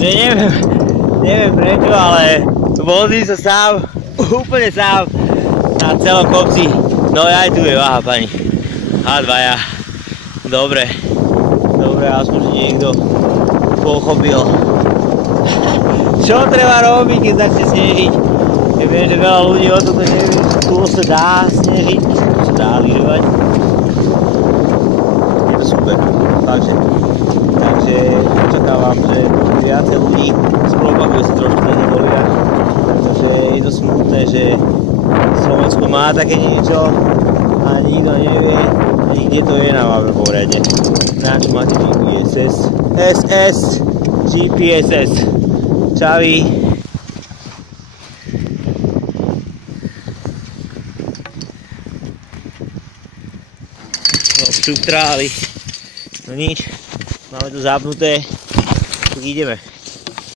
že neviem prečo, ale vozím sa sám, úplne sám na celom kopci. No aj tu je, aha pani, H2, dobre, aspoň, že niekto pochopil, čo treba robiť, keď začne snežiť. Ja viem, že veľa ľudí o toto nevie, tu sa dá snežiť, tu sa dá lyžovať. Je to super, takže očakávam, že viacej ľudí spropaguje sa trošku tento dolina, pretože je to smutné, že Slovensko má také niečo a nikto nevie, ani kde to je na mape poriadne. Na čo máte GPSS? GPSS. Čavi. No, šuptráli. No nič, máme to zapnuté, tak ideme.